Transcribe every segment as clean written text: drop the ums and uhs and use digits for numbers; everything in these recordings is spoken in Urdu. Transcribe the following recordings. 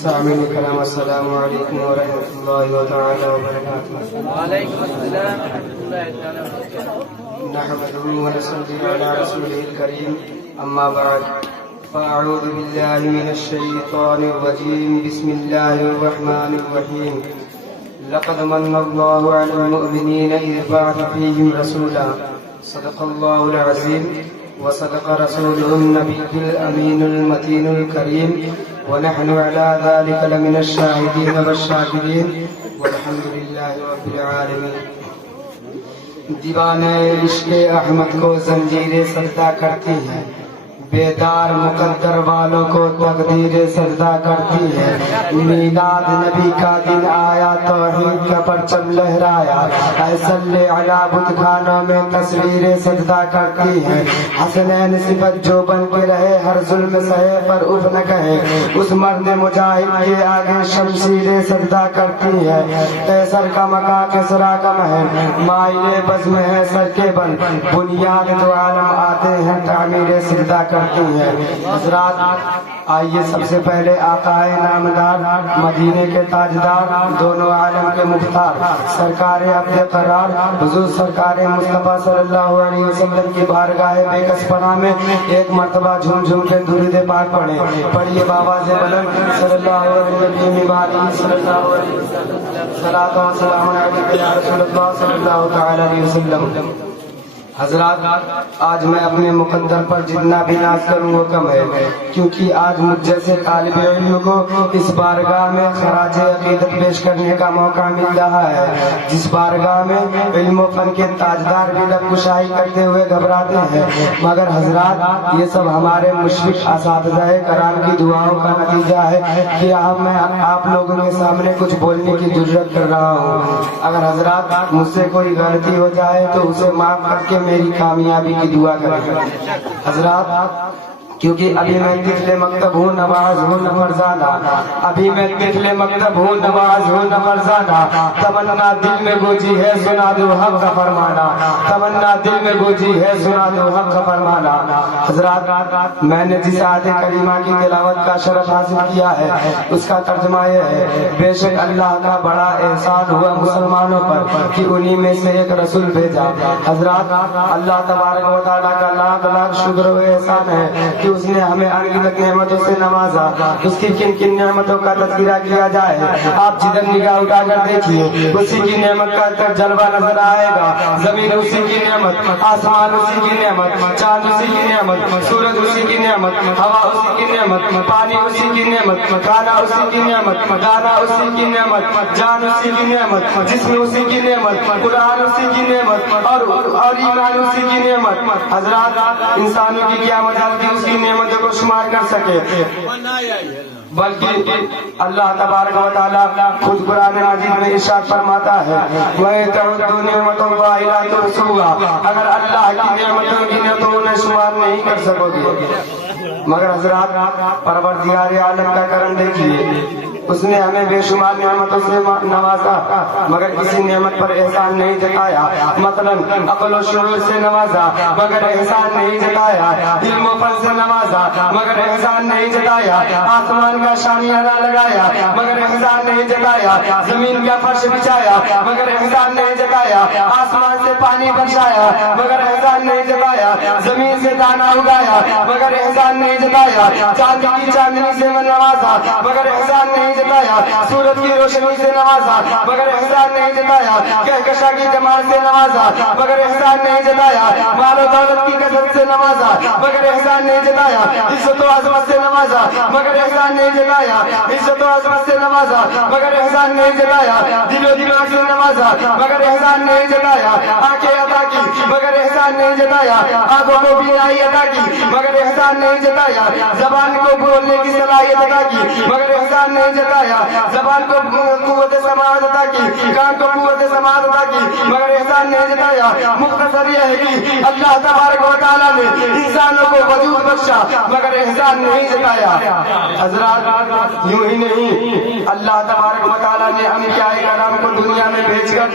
سامعین کرام السلام علیکم ورحمۃ اللہ تعالی وبرکاتہ. وعلیکم السلام ورحمۃ اللہ تعالی وبرکاتہ. نحمده ونصلي على رسوله الكريم اما بعد فاعوذ بالله من الشيطان الرجيم. بسم الله الرحمن الرحيم. لقد من الله على المؤمنين إذ بعث فيهم رسولا صدق الله العظيم وصدق رسوله النبي الأمين المتين الكريم ونحن على ذلك لمن الشاهدين والشاكرين والحمد لله رب العالمين. دیوانہ عشق احمد کو زنجیریں سجدہ کرتی ہیں، بیدار مقدر والوں کو تقدیر سجدہ کرتی ہے. میلاد نبی کا دن آیا، توحید کا پرچم لہرایا، اے صلی علی بت خانوں میں تصویریں سجدہ کرتی ہیں. حسنین صفت جو بن کے رہے، ہر ظلم سہے پر اف نہ کہے، اس مرد مجاہد کے آگے شمشیریں سجدہ کرتی ہے. قیصر کا مقام کسریٰ کا محل، مائل بزم ہے سر کے بل، بنیاد دو عالم آتے ہیں تعمیر سجدہ کرتی ہے. حضرات آئیے سب سے پہلے آقائے نامدار، مدینے کے تاجدار، دونوں عالم کے مختار، سرکار عبد قرار حضور سرکار مصطفیٰ صلی اللہ علیہ وسلم کی بارگاہ بے کس پناہ میں ایک مرتبہ جھوم جھوم کے درود پاک پڑھیں. پڑھیے بآواز بلند صلی اللہ علیہ وسلم. صلاۃ و سلام علیک یا رسول اللہ صلی اللہ تعالی علیہ وسلم. حضرات آج میں اپنے مقدر پر جتنا بھی ناز کروں وہ کم ہے، کیونکہ آج مجھ جیسے طالب علم کو اس بارگاہ میں خراج عقیدت پیش کرنے کا موقع مل رہا ہے، جس بارگاہ میں علم و فن کے تاجدار بھی لب کشائی کرتے ہوئے گھبراتے ہیں. مگر حضرات یہ سب ہمارے مشفق اساتذہ کرام کی دعاؤں کا نتیجہ ہے کہ اب میں آپ لوگوں کے سامنے کچھ بولنے کی جرات کر رہا ہوں. اگر حضرات مجھ سے کوئی غلطی ہو جائے تو اسے معاف کر کے میری کامیابی کی دعا کریں. حضرات کیونکہ ابھی میں طفل مکتب ہوں، نماز ہوں نہ فرزانہ، ابھی میں طفل مکتب ہوں، نماز ہوں نہ فرزانہ. تمنا دل میں گوجی ہے، سنا دو حق کا فرمانا، تمنا دل میں گوجی ہے، سنا دو حق کا فرمانا. حضرات میں نے جس آیت کریمہ کی تلاوت کا شرف حاصل کیا ہے اس کا ترجمہ یہ ہے: بے شک اللہ کا بڑا احسان ہوا مسلمانوں پر کہ انہی میں سے ایک رسول بھیجا. حضرات اللہ تبارک و تعالیٰ کا لاکھ لاکھ شکر و احسان ہے کہ اس نے ہمیں انگنت نعمتوں سے نوازا. اس کی کن کن نعمتوں کا تذکرہ کیا جائے، آپ جدھر نگاہ اٹھا کر دیکھیے اسی کی نعمت کا جلوہ نظر آئے گا. زمین اسی کی نعمت، آسمان اسی کی نعمت، چاند اسی کی نعمت، سورج اسی کی نعمت، ہوا اسی کی نعمت، پانی اسی کی نعمت، کھانا اسی کی نعمت، دانا اسی کی نعمت، جان اسی کی نعمت، جسم اسی کی نعمت، قرآن اسی کی نعمت اور ایمان اسی کی نعمت. حضرات انسانوں کی کیا مجال کی اس کی نعمتوں کو شمار کر سکے، بلکہ اللہ تبارک و تعالیٰ خود قرآن مجید میں ارشاد فرماتا ہے: وَإِن تَعُدُّوا نِعْمَتَ اللَّهِ لَا تُحْصُوهَا. اگر اللہ کی نعمتوں کی تو انہیں شمار نہیں کر سکو گے. مگر حضرات پروردگار عالم کا کرم دیکھیے، اس نے ہمیں بے شمار نعمتوں سے نوازا مگر کسی نعمت پر احسان نہیں جتایا. مثلا عقل و شعور سے نوازا مگر احسان نہیں جتایا، علم و فن سے نوازا مگر احسان نہیں جتایا، آسمان کا شانیانہ لگایا مگر احسان نہیں جتایا، زمین کا فرش بچھایا مگر احسان نہیں جتایا، آسمان سے پانی برسایا مگر احسان نہیں جتایا، زمین سے دانا اگایا مگر احسان نہیں جتایا، چاند کی چاندنی سے نوازا مگر احسان نہیں جتایا، سورج کی روشنی سے نوازا مگر احسان نہیں جتایا، کہکشاں کی جمال سے نوازا مگر احسان نہیں جتایا، مال و دولت کی کثرت سے نوازا مگر احسان نہیں جتایا، عزت و عظمت سے نوازا مگر احسان نہیں جتایا، عزت و عظمت سے نوازا مگر احسان نہیں جتایا، دل و دماغ سے نوازا مگر احسان نہیں جتایا، آنکھیں عطا کی مگر احسان نہیں جتایا، آنکھوں کو بینائی عطا کی مگر احسان نہیں جتایا، زبان کو بولنے کی صلاحیت عطا کی مگر احسان نہیں جتایا، زبان کو قوت سماعت عطا کی، کان کو قوت سماعت عطا کی مگر احسان نہیں جتایا. مختصر یہ ہے کہ اللہ تبارک و تعالیٰ نے انسانوں کو وجود بخشا مگر احسان نہیں جتایا. حضرات یوں ہی نہیں، اللہ تبارک و تعالیٰ نے انبیاء کرام کو دنیا میں بھیج کر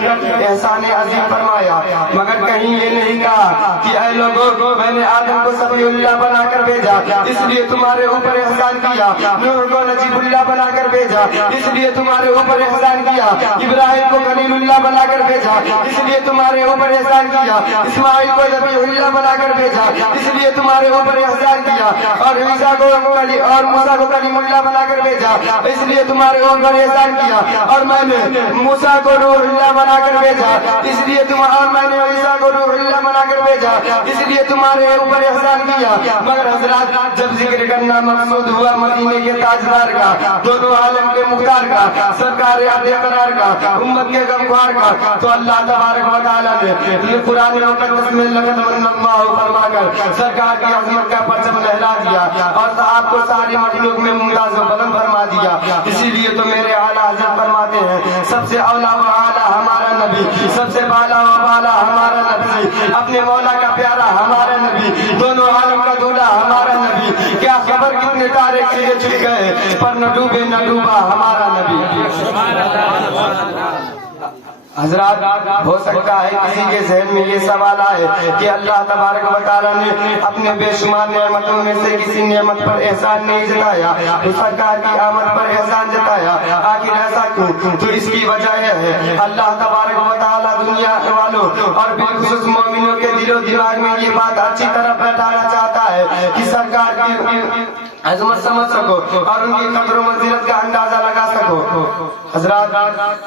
احسان عظیم فرمایا، مگر کہیں یہ نہیں کہا کہ اے لوگوں میں نے آدم کو صفی اللہ بنا کر بھیجا اس لیے تمہارے اوپر احسان کیا، نوح کو نجیب اللہ بنا کر بھیجا اس لیے تمہارے اوپر احسان کیا، ابراہیم کو خلیل اللہ بنا کر بھیجا اس لیے تمہارے اوپر احسان کیا، اسماعیل کو ذبیح اللہ بنا کر بھیجا اس لیے تمہارے اوپر احسان کیا، اور عیسیٰ کو اور موسیٰ کو کلیم اللہ بنا کر بھیجا اس لیے تمہارے اوپر احسان کیا، اور میں نے موسیٰ کو روح اللہ بنا کر بھیجا اس لیے اور میں نے عیسیٰ کو روح اللہ بنا کر بھیجا اس لیے تمہارے اوپر احسان کیا۔ مگر حضرات جب ذکر کرنا مقصود ہوا مدینے کے تاجدار کا، دونوں عالم کے مختار کا، سرکار عہد قرار کا، امت کے غمخوار کا، تو اللہ تبارک و تعالیٰ نے قرآن مقدس میں لقد من اللہ فرما کر سرکار کی عظمت کا پرچم لہرا دیا اور آپ کو ساری مخلوق میں ممتاز و بلند فرما دیا۔ اسی لیے تو میرے اعلیٰ حضرت فرماتے ہیں سب سے اولا و اعلیٰ ہمارا نبی، سب سے بالا و بالا ہمارا نبی، اپنے مولا کا پیارا ہمارا نبی، دونوں عالم کا دولہ ہمارا نبی، کیا خبر کتنے تارے چلے چل گئے پر نہ ڈوبے نہ ڈوبا ہمارا نبی۔ حضرات ہو سکتا ہے کسی کے ذہن میں یہ سوال آئے کہ اللہ تبارک و تعالیٰ نے اپنے بے شمار نعمتوں میں سے کسی نعمت پر احسان نہیں جتایا، تو سرکار کی آمد پر احسان جتایا، آخر ایسا کیوں؟ تو اس کی وجہ یہ ہے اللہ تبارک و تعالیٰ دنیا والوں اور بالخصوص مومنوں کے دل و دماغ میں یہ بات اچھی طرح بیٹھانا چاہتا ہے کہ سرکار کی عظمت سمجھ سکو اور ان کی قدر و منزلت کا اندازہ لگا سکو۔ حضرات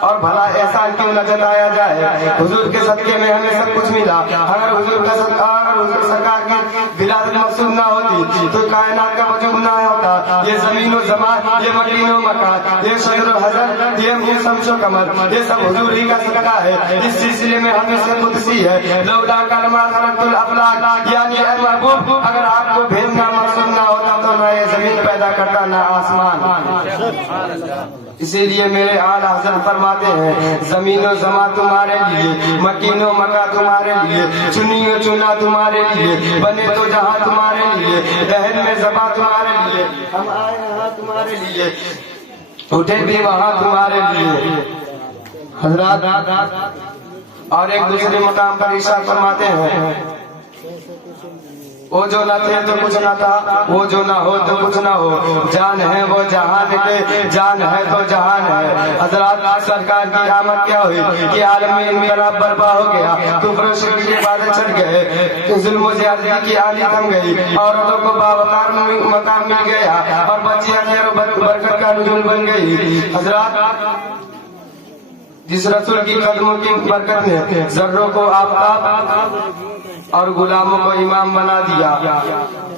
اور بھلا احسان کیوں نہ جتایا جائے؟ حضور کے صدقے میں ہمیں سب کچھ ملا، اگر حضور کا صدقہ اور حضور سرکار کی ولادت مقصود نہ ہوتی تو کائنات کا وجود نہ ہوتا، یہ زمین و زمان، یہ مکین و مکان، یہ شجر و حجر، یہ موسم و قمر، یہ سب حضور ہی کا صدقہ ہے۔ اس سلسلے میں ہمیں سے قدسی ہے لولا کلمہ خلقت الافلاک، یعنی اے محبوب اگر آپ کو بھیجنا مقصود نہ ہوتا تو نہ یہ زمین پیدا کرتا نہ آسمان۔ اسی لیے میرے اعلیٰ حضرت فرماتے ہیں زمین و زمان تمہارے لیے، مکین و مکا تمہارے لیے، چنی و چنا تمہارے لیے، بنے تو جہاں تمہارے لیے، دہن میں زباں تمہارے لیے، ہم آئے یہاں تمہارے لیے، اٹھے بھی وہاں تمہارے لیے۔ حضرات اور ایک دوسرے مقام پر ارشاد فرماتے ہیں وہ جو نہ تھے تو کچھ نہ تھا، وہ جو نہ ہو تو کچھ نہ ہو، جان ہے وہ جہان کے، جان ہے تو جہان ہے۔ حضرات سرکار کی آمد کیا ہوئی کہ عالم میں انقلاب برپا ہو گیا، کفر و شرک کے بادل چھٹ گئے، ظلم و زیادتی کی آندھی تھم گئی، عورتوں کو باوقار مقام مل گیا اور بچیاں خیر و برکت کا نزول بن گئی۔ حضرات جس رسول کی قدموں کی برکت نے ذروں کو آفتاب اور غلاموں کو امام بنا دیا،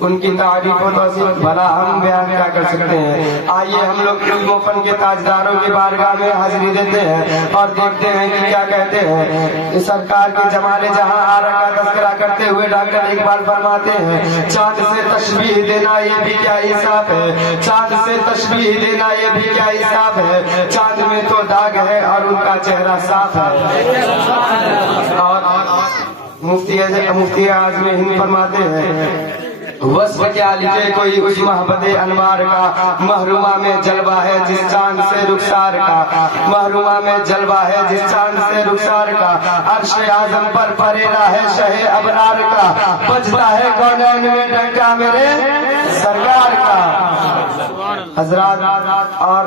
ان کی تعریف و توصیف بھلا ہم بیان کیا کر سکتے ہیں۔ آئیے ہم لوگ علم و فن کے تاجداروں کی بارگاہ میں حاضری دیتے ہیں اور دیکھتے ہیں کہ کیا کہتے ہیں۔ سرکار کے جمال جہاں آرا کا تذکرہ کرتے ہوئے ڈاکٹر اقبال فرماتے ہیں چاند سے تشبیہ دینا یہ بھی کیا انصاف ہے، چاند سے تشبیہ دینا یہ بھی کیا انصاف ہے، چاند میں تو داغ ہے اور ان کا چہرہ صاف ہے۔ اور مفتی اعظم ہند فرماتے ہیں وصف کیا لکھے کوئی اس محبت انوار کا، محرومہ میں جلوہ ہے جس چاند سے رخسار کا، محرومہ میں جلوہ ہے جس چاند سے رخسار کا، عرش اعظم پر پریرا ہے شہ ابرار کا، بجتا ہے کونین میں ڈنکا میرے سرکار کا۔ حضرات اور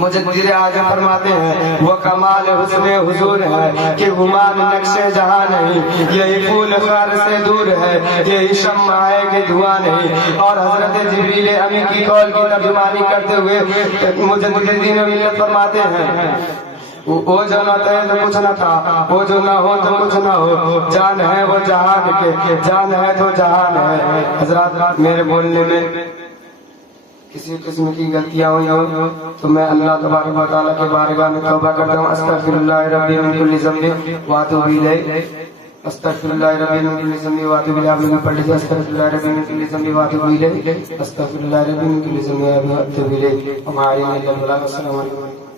مجدد اعظم فرماتے ہیں وہ کمال حسن حضور ہے کہ گمان نقش جہاں نہیں، یہی پھول خار سے دور ہے، یہی شمع ہے کہ دھواں نہیں۔ اور حضرت جبریل امین کی قول کی ترجمانی کرتے ہوئے مجددین ملت فرماتے ہیں وہ جو نہ تھے تو کچھ نہ تھا، وہ جو نہ ہو تو کچھ نہ ہو، جان ہے وہ جہان کے، جان ہے تو جہان ہے۔ حضرات میرے بولنے میں کسی قسم کی غلطیاں ہوئی ہو تو میں اللہ تبارک و تعالیٰ کے بارگاہ میں توبہ کرتا ہوں۔ استغفر اللہ ربی من کل ذنب واتوب الیہ، استغفر اللہ ربی من کل ذنب واتوب الیہ۔ آپ لوگ پڑھ لیجیے استغفر اللہ ربی من کل ذنب واتوب الیہ، استغفر اللہ ربی من کل ذنب واتوب الیہ۔ ہمارے السلام علیکم۔